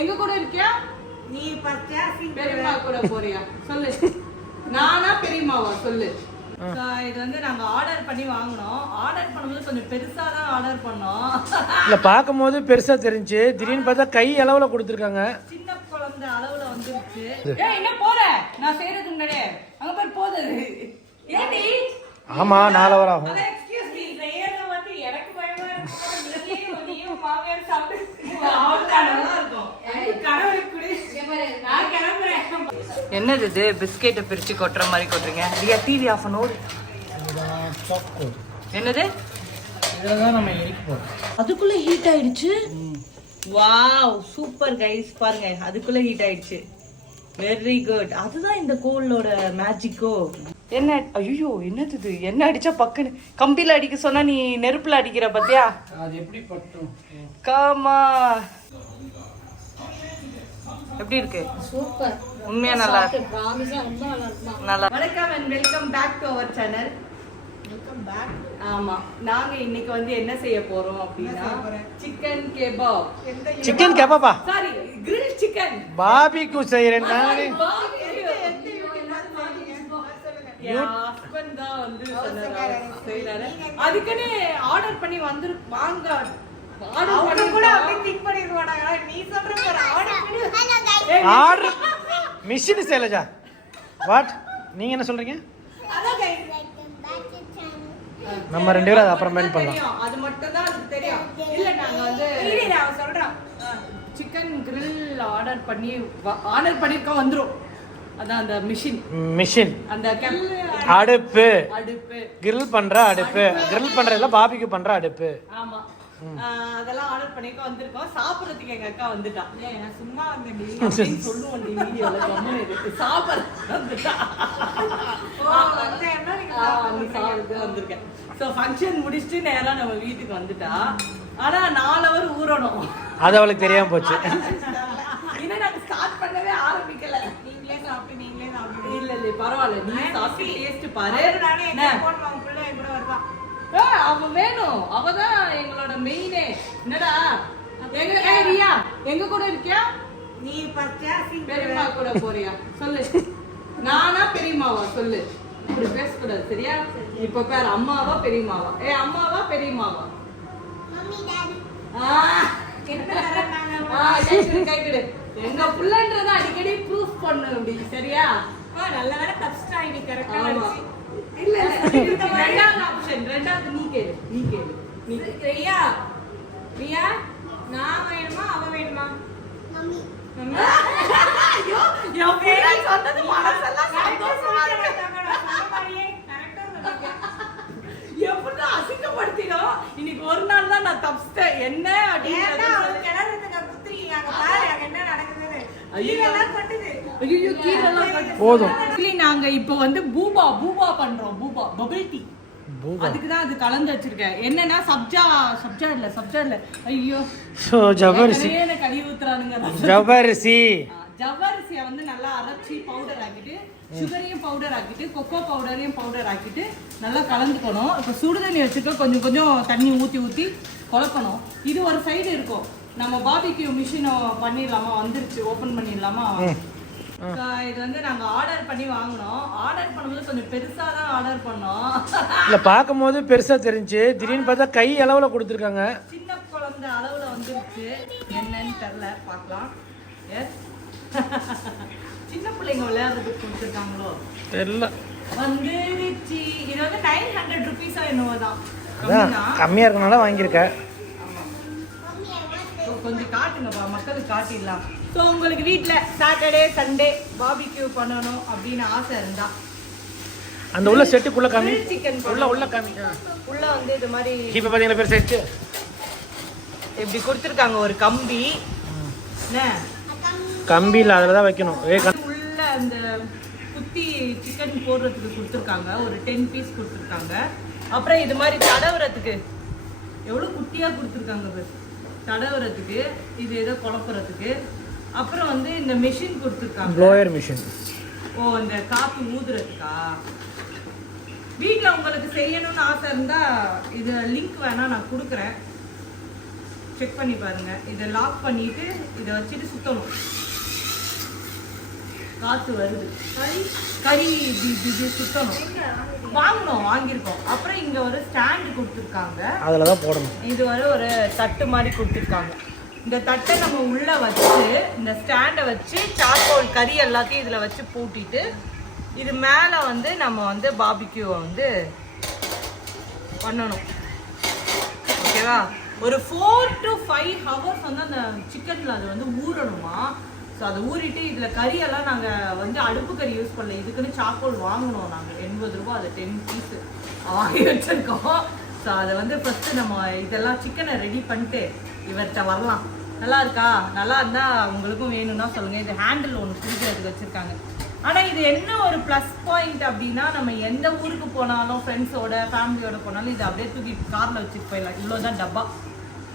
எங்க கூட இருக்கியா? நீ பச்சா பெரியம்மா கூட போறியா சொல்லு. நானா பெரியம்மாவா சொல்லு. இது வந்து நாங்க ஆர்டர் பண்ணி வாங்கினோம். ஆர்டர் பண்ணும்போது கொஞ்சம் பெருசா தான் ஆர்டர் பண்ணோம். இல்ல பார்க்கும்போது பெருசா தெரிஞ்சு திடீர்னு பார்த்தா கை அளவுல கொடுத்துருக்காங்க. சின்ன குழந்தை அளவுல வந்துருச்சு. ஏய் என்ன போற? நான் செய்யறதுக்கு முன்னாடியே அங்க போய் போகுது. ஏடி? ஆமா 4 hour ஆகும். எக்ஸ்கியூஸ் மீ செய்யறது வந்து எனக்கு பயமா இருக்கு. நீயும் மாமியார் சாப்பிட்டு நல்லா இருக்கும். கனவு குடி. நான் கிளம்புறேன். என்னது இது பிஸ்கெட்டை பிரிச்சு கொட்டுற மாதிரி கொட்டுறீங்க? ரியா டிவி ஆஃப் பண்ணோடு. என்னது? இதெல்லாம் நம்ம எரிக்க போறோம். அதுக்குள்ள ஹீட் ஆயிடுச்சு. வாவ் சூப்பர் கைஸ் பாருங்க அதுக்குள்ள ஹீட் ஆயிடுச்சு. Very good. அதுதான் இந்த கோலோட மேஜிக்கோ. என்ன ஐயோ என்னது இது? என்ன அடிச்சா பக்குன்னு கம்பில அடிக்க சொன்னா நீ நெருப்புல அடிக்கிற பத்தியா? அது எப்படி பட்டும்? காமா எப்படி இருக்கு? சூப்பர். உண்மையா நல்லா இருக்கு. ப்ராமிஸா ரொம்ப நல்லா இருக்கு. நல்லா. வணக்கம் and welcome back to our channel. Welcome back. ஆமா நாங்க இன்னைக்கு வந்து என்ன செய்ய போறோம் அப்படின்னா சிக்கன் கெபாப். சிக்கன் கெபாபா? Sorry grill chicken. பாபிக்கு செய்யறேன் நானே. ஹஸ்பண்ட் தான் வந்து செய்யறாரு. அதுக்குன்னு ஆர்டர் பண்ணி வந்து வாங்க ஆர்டர் கூட அப்படி திங்க் பண்ணிருக்க மாட்டாங்க. நீ சொல்ற ஒரு ஆர்டர் பண்ணி ஆர்டர் மிஷின் சேலஜா வாட் நீங்க என்ன சொல்றீங்க? அதான் கைஸ் நம்ம 2 பேரும் அது அப்புறம் மெயின் பண்ணலாம். அது மட்டும் தான் எனக்கு தெரியும். இல்ல நாங்க வந்து இல்ல அவ சொல்றான் சிக்கன் கிரில் ஆர்டர் பண்ணிருக்கோம் வந்துரும். அதான் அந்த மிஷின் அந்த அடுப்பு அடுப்பு கிரில் பண்ற அடுப்பு கிரில் பண்றதுல பாபிக்கு பண்ற அடுப்பு. ஆமா அதெல்லாம் ஆர்டர் பண்ணிக்க வந்திருக்கோம். சாப்பிடுறதுக்கு எங்க அக்கா வந்துட்டா. நான் சும்மா வந்தேன் சொல்லுவோம் வீடியோல கம்மி சாப்பிட வந்துட்டா. வந்திருக்கேன். சோ ஃபங்க்ஷன் முடிச்சுட்டு நேரா நம்ம வீட்டுக்கு வந்துட்டா. ஆனா 4 hour ஊறணும். அது அவளுக்கு தெரியாம போச்சு. இன்னும் நாங்க ஸ்டார்ட் பண்ணவே ஆரம்பிக்கல. நீங்களே சாப்பிட்டு இல்ல பரவாயில்ல. நீ சாப்பிட்டு டேஸ்ட் பாரு. கூட வருவான். அவ வேணும். அவதான் எங்களோட மெயினே. என்னடா ரியா எங்க கூட இருக்கியா? நீ பச்சா பெரியம்மா கூட போறியா சொல்லு. நானா பெரியம்மாவா சொல்லு. இப்படி பேசக்கூடாது சரியா? இப்ப பேர் அம்மாவா பெரியம்மாவா? அம்மாவா பெரியம்மாவா? கைவிடு. எங்க புள்ளன்றத அடிக்கடி ப்ரூஃப் பண்ணு அப்படி சரியா? நல்ல வேலை தப்பிச்சிட்டா. இன்னைக்கு கரெக்டா இல்ல ரெண்டாவது ஆப்ஷன். ரெண்டாவது நீ கேளு. நீ ரியா ரியா நான் வேணுமா அவ வேணுமா? மம்மி ஐயோ என் பேரை சொன்னது மனசெல்லாம் சந்தோஷமா இருக்கு. எப்படி அசிங்கப்படுத்திடும். இன்னைக்கு ஒரு நாள் தான் நான் தப்பிச்சிட்டேன். என்ன அப்படின்னு போதும். நாங்க இப்ப வந்து பூபா பண்றோம். Bubble tea. அதுக்குதான் அது கலந்து வச்சிருக்கேன். என்னன்னா சப்ஜா இல்ல ஐயோ ஜவ்வரிசி கழுவி ஊத்துறானுங்க. ஜவ்வரிசிய வந்து நல்லா அரைச்சி பவுடர் ஆக்கிட்டு சுகரையும் பவுடர் ஆக்கிட்டு கொக்கோ பவுடரையும் பவுடர் ஆக்கிட்டு நல்லா கலந்துக்கணும். இப்ப சுடுதண்ணி வச்சுக்க கொஞ்சம் கொஞ்சம் தண்ணி ஊத்தி குழக்கணும். இது ஒரு சைடு இருக்கும். நம்ம பாபிக்யூ மிஷின் பண்ணிடலாமா? வந்துருச்சு. ஓபன் பண்ணிடலாமா? இது வந்து நாங்க ஆர்டர் பண்ணி வாங்கினோம். ஆர்டர் பண்ணும்போது கொஞ்சம் பெருசா தான் ஆர்டர் பண்ணோம். இல்ல பார்க்கும்போது பெருசா தெரிஞ்சு திடீர்னு பார்த்தா கை அளவுல கொடுத்துருக்காங்க. சின்ன குழந்தை அளவுல வந்துருச்சு. என்னன்னு தெரியல பார்க்கலாம். எஸ் சின்ன பிள்ளைங்க விளையாடுறதுக்கு கொடுத்துருக்காங்களோ தெரியல. வந்துருச்சு. இது வந்து 900 rupees என்னவோ தான். கம்மியா இருக்கனால வாங்கியிருக்க. கொஞ்சம் காட்டுங்கப்பா மக்களுக்கு காட்டிடலாம். ஸோ உங்களுக்கு வீட்டில் சாட்டர்டே சண்டே பாபிக்யூ பண்ணணும் அப்படின்னு ஆசை இருந்தா அந்த உள்ள செட்டுக்குள்ள காமி. சிக்கன் உள்ள காமி. உள்ள வந்து இது மாதிரி இப்போ பாத்தீங்களா பெருசா இருக்கு. இப்படி கொடுத்துருக்காங்க ஒரு கம்பி. என்ன கம்பியில் அதில் தான் வைக்கணும். உள்ள அந்த குத்தி சிக்கன் போடுறதுக்கு கொடுத்துருக்காங்க. ஒரு 10 piece கொடுத்துருக்காங்க. அப்புறம் இது மாதிரி தடவுறதுக்கு எவ்வளோ குட்டியாக கொடுத்துருக்காங்க தடவுறதுக்கு. இது ஏதோ குழப்புறதுக்கு. அப்புறம் வந்து இந்த மெஷின் கொடுத்துருக்காங்க. Blower machine. ஓ இந்த காப்பி ஊதுறதுக்கா? வீட்டில் உங்களுக்கு செய்யணும்னு ஆசை இருந்தால் இது லிங்க் வேணா நான் கொடுக்குறேன். செக் பண்ணி பாருங்க. இதை லாக் பண்ணிட்டு இதை வச்சுட்டு சுத்தணும். காற்று வருது, கறி இது சுத்தணும். வாங்கியிருக்கோம். அப்புறம் இங்கே ஒரு ஸ்டாண்டு கொடுத்துருக்காங்க, அதில் தான் போடணும். இது ஒரு தட்டு மாதிரி கொடுத்துருக்காங்க. இந்த தட்டை நம்ம உள்ளே வச்சு இந்த ஸ்டாண்டை வச்சு சார்கோல் கறி எல்லாத்தையும் இதில் வச்சு பூட்டிட்டு இது மேலே வந்து நம்ம வந்து பார்பிக்யூவை வந்து பண்ணணும். ஓகேவா? ஒரு 4 to 5 hours வந்து அந்த சிக்கனில் அது வந்து ஊறணுமா. ஸோ அதை ஊறிட்டு இதில் கறியெல்லாம் நாங்கள் வந்து அடுப்பு கறி யூஸ் பண்ணல, இதுக்குன்னு சார்கோல் வாங்கினோம் நாங்கள் 80 ரூபா. அதை 10 பீஸு வாங்கி வச்சுருக்கோம். ஸோ அதை வந்து ஃபஸ்ட்டு நம்ம இதெல்லாம் சிக்கனை ரெடி பண்ணிட்டு இவர்கிட்ட வரலாம். நல்லா இருக்கா? நல்லா இருந்தால் உங்களுக்கும் வேணும்னா சொல்லுங்கள். இது ஹேண்டில் ஒன்று பிடிக்கிறதுக்கு வச்சுருக்காங்க. ஆனால் இது என்ன ஒரு ப்ளஸ் பாயிண்ட் அப்படின்னா, நம்ம எந்த ஊருக்கு போனாலும் ஃப்ரெண்ட்ஸோட ஃபேமிலியோட போனாலும் இது அப்படியே தூக்கி காரில் வச்சுட்டு போயிடலாம். இவ்வளோதான் டப்பா,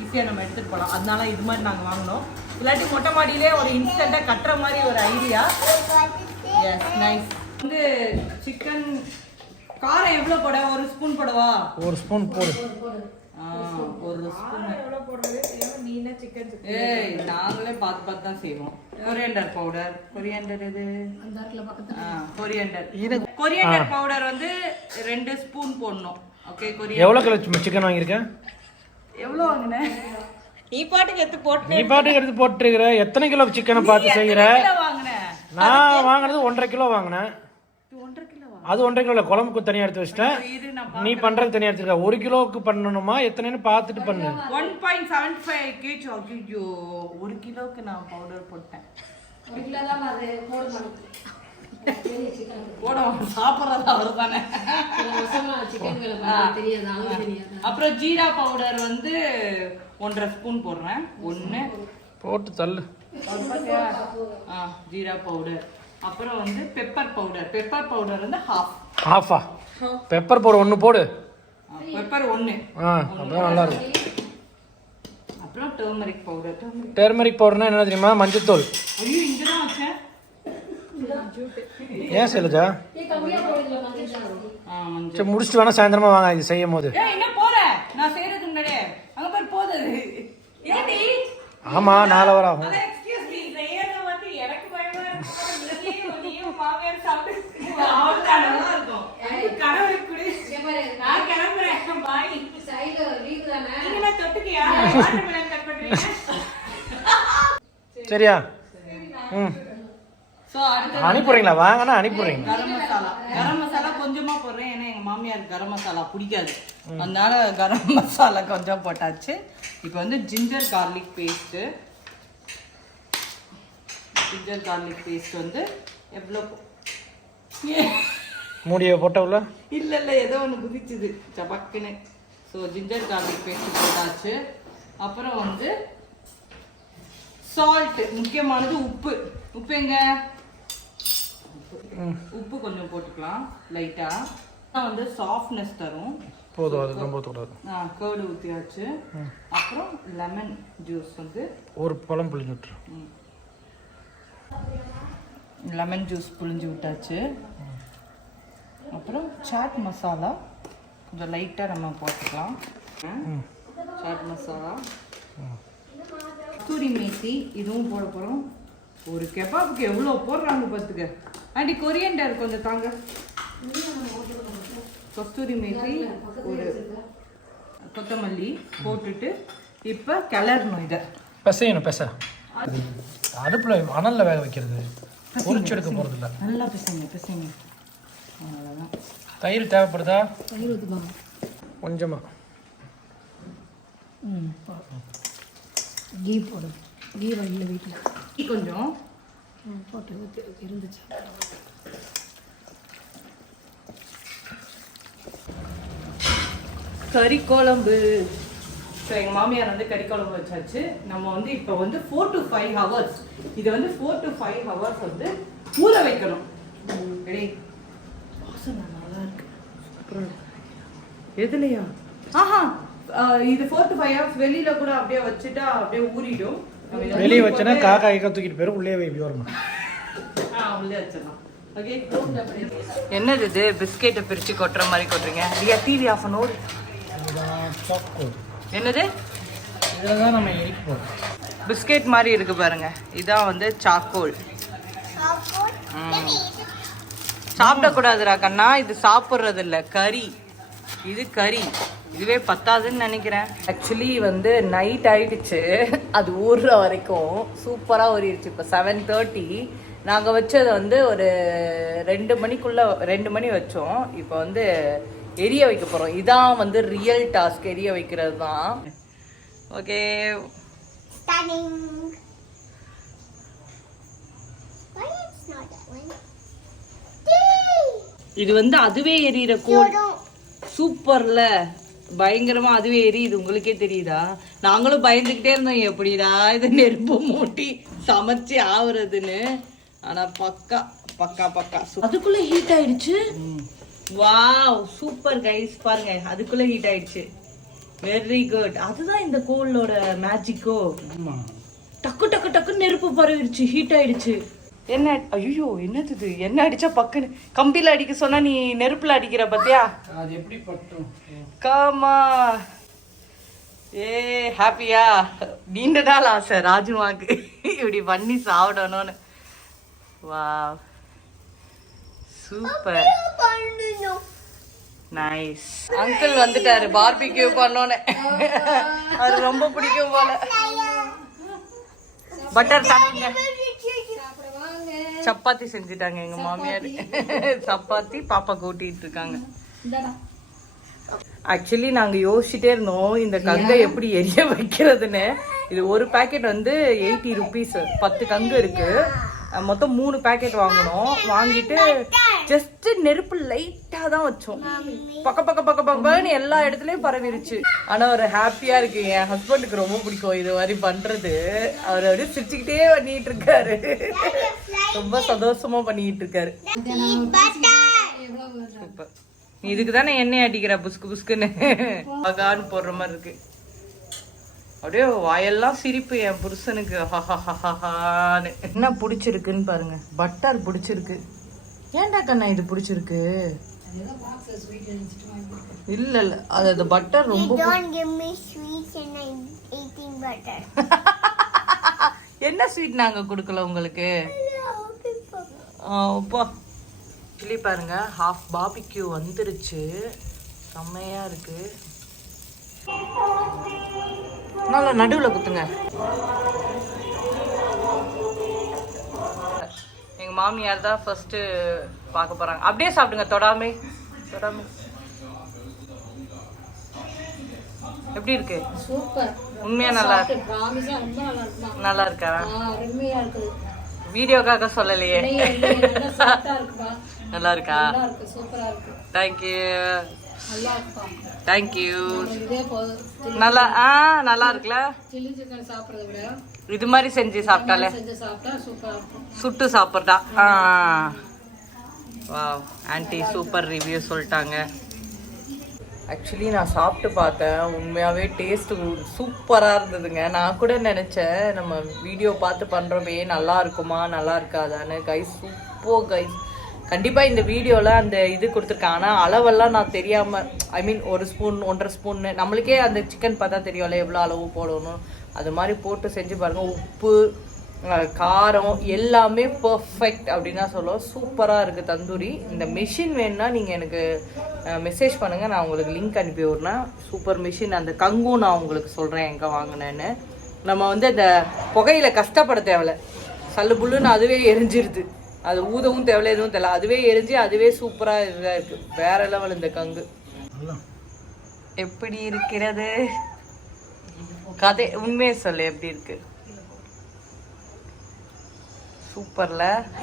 ஈஸியாக நம்ம எடுத்துகிட்டு போகலாம். அதனால இது மாதிரி நாங்கள் வாங்கினோம். இல்லாட்டி மொட்டை மாடியிலே ஒரு இன்ஸ்டண்ட்டாக கட்டுற மாதிரி ஒரு ஐடியா. Yes, nice. வந்து சிக்கன் காரம் எவ்வளோ போட? 1 ஸ்பூன் போடவா? 1 ஸ்பூன் போடு. 1 ஸ்பூன் எவ்வளோ போடுறது? நீ என்ன சிக்கன்? ஏய், நாங்களே பார்த்து தான் செய்வோம். கொரியண்டர் பவுடர், கொரியண்டர் இது கொரியண்டர் பவுடர் வந்து 2 ஸ்பூன் போடணும். ஓகே. கொரியண்டர் எவ்வளோ கிலோ சிக்கன் வாங்கியிருக்கேன்? எவ்வளோ வாங்கினேன்? நீ பாட்டுக்கு எடுத்து போட்டுருக்கிற. எத்தனை கிலோ சிக்கனை பார்த்து செய்கிற? நான் வாங்கினது 1.5 கிலோ வாங்கினேன். அது 1.5 கிலோ குழம்புக்கு தனியாக எடுத்து வச்சிட்டேன். நீ பண்ணுறது தனியாக எடுத்துருக்க. 1 கிலோவுக்கு பண்ணணுமா எத்தனைன்னு பார்த்துட்டு பண்ணு. 1.75 kg. ஐயோ, 1 கிலோவுக்கு நான் பவுடர் போட்டேன். 1 கிலோ தான் சாப்பிட்றதா அவர் தானே. அப்புறம் ஜீரா பவுடர் வந்து 1.5 ஸ்பூன் போடுறேன். 1 போட்டு தள்ளு. ஜீரா பவுடர். அப்புறம் வந்து பெப்பர் பவுடர் வந்து ஹாஃபா. பெப்பர் பவுடர் 1 போடு. பெப்பர் 1. அப்பதான் நல்லா இருக்கும். அப்புறம் டர்மரிக் பவுடர். டர்மரிக் பவுடர்னா என்ன தெரியுமா? மஞ்சத்தூள். ஐயோ, இங்க தான் வச்சேன். ஏன் சைலஜா? சரி, முடிச்சுட்டு வேணா சாயந்தரமா வாங்க இது செய்யும் போது. என்ன போற? நான் செய்யறதுக்கு முன்னாடி அங்க போய் போகுது. ஏடி? ஆமா, 4 hour ஆகும். எக்ஸ்கியூஸ் மீ, செய்யறது வந்து எனக்கு பயமா இருக்கு. நீயும் மாமியார் சாப்பிட்டு நல்லா இருக்கும். கனவு குடி. நான் கிளம்புறேன். பாய். சைடு லீவ் தானே. நீங்க தொட்டுக்கியா? வாட்டர்மெலன் கட் பண்றீங்க. சரியா? அனுப்பிடுறீங்களா? வாங்கன்னா அனுப்பிடுறீங்க. கரம் மசாலா கொஞ்சமா போடுறேன், ஏன்னா எங்க மாமியாருக்கு கரம் மசாலா பிடிக்காது. அதனால கரம் மசாலா கொஞ்சம் போட்டாச்சு. இப்போ வந்து ஜிஞ்சர் கார்லிக் பேஸ்ட் வந்து எவ்வளோ மூடியை போட்டவுல இல்லை ஏதோ ஒன்று குதிச்சுது சபக்குன்னு. ஸோ ஜிஞ்சர் கார்லிக் பேஸ்ட் போட்டாச்சு. அப்புறம் வந்து சால்ட், முக்கியமானது உப்பு. உப்பு எங்க? உப்பு கொஞ்சம் போட்டுக்கலாம் லைட்டா. வந்து சாஃப்ட்னஸ் தரும். போதும், அது ரொம்ப கூடாது. கர்ட் ஊற்றியாச்சு. அப்புறம் லெமன் ஜூஸ் வந்து 1 பழம் புளிஞ்சு விட்டுரு. லெமன் ஜூஸ் புளிஞ்சு விட்டாச்சு. அப்புறம் சாட் மசாலா கொஞ்சம் லைட்டாக நம்ம போட்டுக்கலாம். சாட் மசாலா, கஸ்தூரி மேத்தி இதுவும் போட போகிறோம். ஒரு கெபாபுக்கு எவ்வளோ போடுறாங்க பார்த்துக்க. ஆண்டி, கொரியண்டர் கொஞ்சம் தாங்க. கஸ்தூரி மேத்தி, ஒரு கொத்தமல்லி போட்டுட்டு இப்போ கிளறணும். இதை பிசையணும். அடுப்பில் அனலில் வேக வைக்கிறது, பொரிச்சு எடுக்க போகிறது இல்லை. நல்லா பிசைங்க. அவ்வளோதான். தயிர் தேவைப்படுதா? தயிர் ஊற்றுப்பாங்க கொஞ்சமாக. கீ போடும். கீ வழியில் வீட்டில் கொஞ்சம் போட்டு இருந்துச்சு. கறி குழம்பு. ஸோ எங்கள் மாமியார் வந்து கறி குழம்பு வச்சாச்சு. நம்ம வந்து இப்போ வந்து 4 to 5 hours இதை வந்து 4 to 5 hours வந்து ஊற வைக்கணும். ரெடி? வாசனை நல்லா இருக்கு. அப்புறம் எதுலையா? இது 4 to 5 hours வெளியில கூட அப்படியே வச்சுட்டா அப்படியே ஊறிடும். வெளியே வச்சனா காக்கா தூக்கிட்டு போயிடும். உள்ளே போய் வரணும். உள்ளே வச்சிடலாம். ஓகே. என்னது இது? பிஸ்கெட்டை பிரித்து கொட்டுற மாதிரி கொட்டுறீங்க. டிவி ஆஃப் பண்ணோடு. என்னது? இதில் தான் நம்ம எரிக்க போகிறோம். பிஸ்கெட் மாதிரி இருக்கு பாருங்க. இதான் வந்து சாக்கோல். சாப்பிடக்கூடாதுடா கண்ணா, இது சாப்பிட்றது இல்லை, கறி. இது கறி. இதுவே பத்தாதுன்னு நினைக்கிறேன். ஆக்சுவலி வந்து நைட் ஆயிடுச்சு, அது ஊறுற வரைக்கும் சூப்பராக ஊறிடுச்சு. இப்போ 7:30. நாங்கள் வச்சது வந்து ஒரு 2 மணிக்குள்ளே 2 மணி வச்சோம். இப்போ வந்து எரிய வைக்க போகிறோம். இதான் வந்து ரியல் டாஸ்க், எரிய வைக்கிறது தான். ஓகே, இது வந்து அதுவே எரியிற கோல். சூப்பர்ல, பயங்கரமா அதுவே எரியுது. உங்களுக்கே தெரியுதா? நாங்களும் பயந்துகிட்டே இருந்தோம், எப்படிடா இது நெருப்பு மூட்டி சமைச்சு ஆகுறதுன்னு. ஆனா பக்கா பக்கா பக்கா. அதுக்குள்ள ஹீட் ஆயிடுச்சு. வாவ், சூப்பர் கைஸ், பாருங்க அதுக்குள்ள ஹீட் ஆயிடுச்சு. Very good. அதுதான் இந்த கோலோட மேஜிக்கோ. டக்கு டக்கு டக்குன்னு நெருப்பு பரவிடுச்சு, ஹீட் ஆயிடுச்சு. என்ன? ஐயோ, என்னது இது? என்ன அடிச்சா பக்குன்னு கம்பியில அடிக்க சொன்னா நீ நெருப்புல அடிக்கிற பத்தியா? அது எப்படி பட்டும்? காமா. ஏ ஹாப்பியா? நீண்ட நாள் ஆசை ராஜுமாக்கு இப்படி பண்ணி சாப்பிடணும்னு. வா, சூப்பர், நைஸ். அங்கிள் வந்துட்டாரு பார்பிக்யூ பண்ணோன்னு. அது ரொம்ப பிடிக்கும் போல. பட்டர் சாப்பிடுங்க. சப்பாத்தி செஞ்சுட்டாங்க எங்க மாமியார். சப்பாத்தி பாப்பா கூட்டிட்டு இருக்காங்க. ஆக்சுவலி நாங்க யோசிச்சுட்டே இருந்தோம் இந்த கங்கை எப்படி எரிய வைக்கிறதுன்னு. இது ஒரு பேக்கெட் வந்து 80 rupees. 10 கங்கு இருக்கு. மொத்தம் 3 பேக்கெட் வாங்கினோம். வாங்கிட்டு ஜஸ்ட் நெருப்பு லைட்டா தான் வச்சோம். பக்க பக்க பக்க பக்கன்னு எல்லா இடத்துலயும் பரவிருச்சு. ஆனா ஒரு ஹாப்பியா இருக்கு. என் ஹஸ்பண்டுக்கு ரொம்ப பிடிக்கும் இது மாதிரி பண்றது. அவர் அப்படியே சிரிச்சுக்கிட்டே பண்ணிட்டு இருக்காரு. ரொம்ப சந்தோஷமா பண்ணிட்டு இருக்காரு. சூப்பர். நீ இதுக்கு தானே எண்ணெய் அடிக்கிற புஸ்கு புஸ்குன்னு பகான்னு போடுற மாதிரி இருக்கு. அப்படியே வாயெல்லாம் சிரிப்பு என் புருஷனுக்கு. ஹஹஹஹான்னு. என்ன பிடிச்சிருக்குன்னு பாருங்க. பட்டர் பிடிச்சிருக்கு. ஏன்டா கண்ணா இது பிடிச்சிருக்கு? இல்ல இல்ல, அது பட்டர் ரொம்ப. என்ன ஸ்வீட் நாங்க கொடுக்கல உங்களுக்கு? அப்பா சில்லி பாருங்க, ஹாஃப் பார்பிக்யூ வந்துருச்சு. செம்மையா இருக்கு. நல்லா நடுவில் குத்துங்க. எங்க மாமியார் தான் ஃபர்ஸ்ட் பார்க்க போறாங்க. அப்படியே சாப்பிடுங்க, தொடாமே தொடாமே. எப்படி இருக்கு? சூப்பர். உண்மையா நல்லா இருக்கு. நல்லா இருக்கா? வீடியோக்காக சொல்லலையே. நல்லா இருக்கா? Thank you thank you. நல்லா நல்லா இருக்குல்ல? இது மாதிரி செஞ்சு சாப்பிட்டாலே சுட்டு சாப்பிட்றா. வாவ், ஆன்ட்டி சூப்பர் ரிவ்யூ சொல்லிட்டாங்க. ஆக்சுவலி நான் சாப்பிட்டு பார்த்தேன், உண்மையாகவே டேஸ்ட்டு சூப்பராக இருந்ததுங்க. நான் கூட நினச்சேன் நம்ம வீடியோ பார்த்து பண்ணுறோமே நல்லா இருக்குமா நல்லா இருக்காதான்னு. Guys super guys. கண்டிப்பாக இந்த வீடியோவில் அந்த இது கொடுத்துருக்கேன். ஆனால் அளவெல்லாம் நான் தெரியாமல், ஐ மீன் 1 ஸ்பூன் 1.5 ஸ்பூன்னு நம்மளுக்கே அந்த சிக்கன் பார்த்தா தெரியும்ல எவ்வளோ அளவு போடணும். அது மாதிரி போட்டு செஞ்சு பாருங்கள். உப்பு காரம் எல்லாமே பர்ஃபெக்ட் அப்படின்னு தான் சொல்லுவோம். சூப்பராக இருக்குது தந்தூரி. இந்த மிஷின் வேணுன்னா நீங்கள் எனக்கு மெசேஜ் பண்ணுங்கள், நான் உங்களுக்கு லிங்க் அனுப்பி விட்றேன். Super machine. அந்த கங்கும் நான் உங்களுக்கு சொல்கிறேன் எங்கே வாங்கினேன்னு. நம்ம வந்து அந்த புகையில் கஷ்டப்பட தேவையில்ல, சல்லு புல்லுன்னு அதுவே எரிஞ்சிருது. அது ஊதவும் தேவையில்ல, எதுவும் தேவையில்ல, அதுவே எரிஞ்சு அதுவே சூப்பராக இதாக இருக்குது. வேற லெவல் இந்த கங்கு. எப்படி இருக்கிறது கதை? உண்மையை சொல்லு, எப்படி இருக்கு? சூப்பர்ல,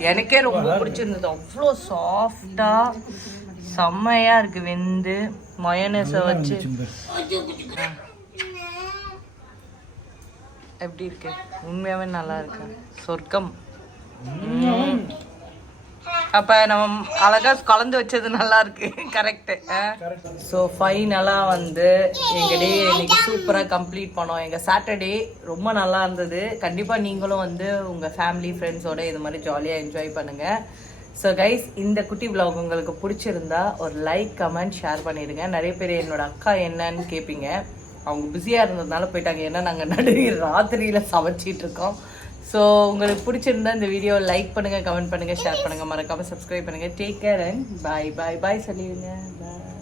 எனக்கே ரொம்ப பிடிச்சிருந்தது. அவ்வளோ சாஃப்டா செம்மையா இருக்கு. வெந்து மயோனேஸை வச்சு எப்படி இருக்கு? உண்மையாவே நல்லா இருக்கு. சொர்க்கம். அப்ப நம்ம அழகா கலந்து வச்சது நல்லா இருக்கு. கரெக்ட். ஸோ ஃபைனலாக வந்து எங்க டே இன்னைக்கு சூப்பராக கம்ப்ளீட் பண்ணோம். எங்கள் சாட்டர்டே ரொம்ப நல்லா இருந்தது. கண்டிப்பாக நீங்களும் வந்து உங்கள் ஃபேமிலி ஃப்ரெண்ட்ஸோட இது மாதிரி ஜாலியாக என்ஜாய் பண்ணுங்கள். ஸோ கைஸ், இந்த குட்டி vlog உங்களுக்கு பிடிச்சிருந்தா ஒரு லைக் கமெண்ட் ஷேர் பண்ணிடுங்க. நிறைய பேர் என்னோட அக்கா என்னன்னு கேட்பீங்க. அவங்க பிஸியாக இருந்ததுனால போயிட்டாங்க. ஏன்னா நாங்கள் நடு ராத்திரியில் சமைச்சிட்டு இருக்கோம். ஸோ உங்களுக்கு பிடிச்சிருந்தா இந்த வீடியோ லைக் பண்ணுங்கள், கமெண்ட் பண்ணுங்கள், ஷேர் பண்ணுங்கள், மறக்காமல் சப்ஸ்கிரைப் பண்ணுங்கள். டேக் கேர் அண்ட் பாய் பாய் பாய் சொல்லிடுங்க. பாய்.